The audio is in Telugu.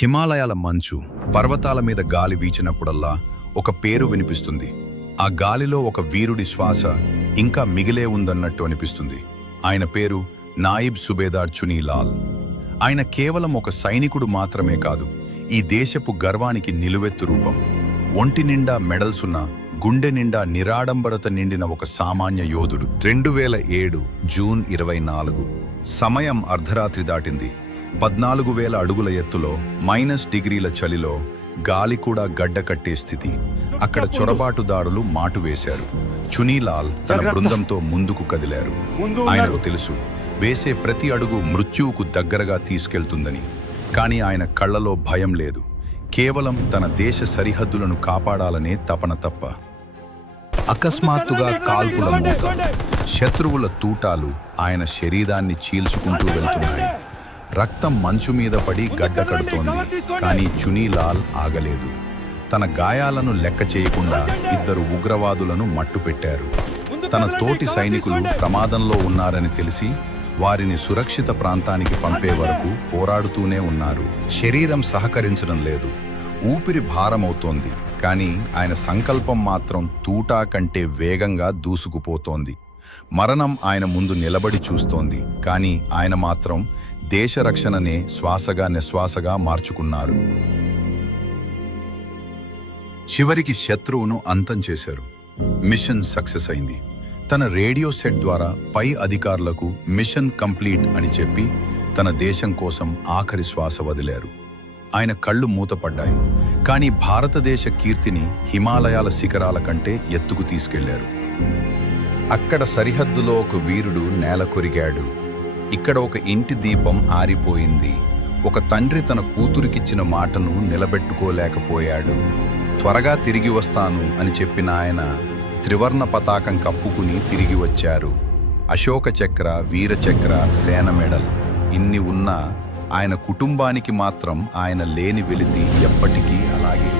హిమాలయాల మంచు పర్వతాల మీద గాలి వీచినప్పుడల్లా ఒక పేరు వినిపిస్తుంది. ఆ గాలిలో ఒక వీరుడి శ్వాస ఇంకా మిగిలే ఉందన్నట్టు అనిపిస్తుంది. ఆయన పేరు నాయిబ్ సుబేదార్ చునీ లాల్. ఆయన కేవలం ఒక సైనికుడు మాత్రమే కాదు, ఈ దేశపు గర్వానికి నిలువెత్తు రూపం. ఒంటి నిండా మెడల్స్ ఉన్న, గుండె నిండా నిరాడంబరత నిండిన ఒక సామాన్య యోధుడు. 2007 జూన్ 24 సమయం అర్ధరాత్రి దాటింది. 14,000 అడుగుల ఎత్తులో -డిగ్రీల చలిలో గాలి కూడా గడ్డ కట్టే స్థితి. అక్కడ చొరబాటుదారులు మాటు వేశారు. చునీలాల్ తన బృందంతో ముందుకు కదిలారు. ఆయనకు తెలుసు, వేసే ప్రతి అడుగు మృత్యువుకు దగ్గరగా తీసుకెళ్తుందని. కానీ ఆయన కళ్ళలో భయం లేదు, కేవలం తన దేశ సరిహద్దులను కాపాడాలనే తపన తప్ప. అకస్మాత్తుగా కాల్పుల మూత, శత్రువుల తూటాలు ఆయన శరీరాన్ని చీల్చుకుంటూ వెళ్తున్నాయి. రక్తం మంచు మీద పడి గడ్డ కడుతోంది. కానీ చునీలాల్ ఆగలేదు. తన గాయాలను లెక్క చేయకుండా 2 ఉగ్రవాదులను మట్టుపెట్టారు. తన తోటి సైనికులు ప్రమాదంలో ఉన్నారని తెలిసి వారిని సురక్షిత ప్రాంతానికి పంపే వరకు పోరాడుతూనే ఉన్నారు. శరీరం సహకరించడం లేదు, ఊపిరి భారమవుతోంది. కానీ ఆయన సంకల్పం మాత్రం తూటా కంటే వేగంగా దూసుకుపోతోంది. మరణం ఆయన ముందు నిలబడి చూస్తోంది. కానీ ఆయన మాత్రం దేశ రక్షణనే శ్వాసగా నిశ్వాసగా మార్చుకున్నారు. చివరికి శత్రువును అంతం చేశారు. మిషన్ సక్సెస్ అయింది. తన రేడియో సెట్ ద్వారా పై అధికారులకు మిషన్ కంప్లీట్ అని చెప్పి తన దేశం కోసం ఆఖరి శ్వాస వదిలారు. ఆయన కళ్ళు మూతపడ్డాయి. కానీ భారతదేశ కీర్తిని హిమాలయాల శిఖరాల కంటే ఎత్తుకు తీసుకెళ్లారు. అక్కడ సరిహద్దులో ఒక వీరుడు నేల కొరిగాడు. ఇక్కడ ఒక ఇంటి దీపం ఆరిపోయింది. ఒక తండ్రి తన కూతురికిచ్చిన మాటను నిలబెట్టుకోలేకపోయాడు. త్వరగా తిరిగి వస్తాను అని చెప్పిన ఆయన త్రివర్ణ పతాకం కప్పుకుని తిరిగి వచ్చారు. అశోక చక్ర, వీరచక్ర, సేన మెడల్ ఇన్ని ఉన్నా ఆయన కుటుంబానికి మాత్రం ఆయన లేని వెలితి ఎప్పటికీ అలాగే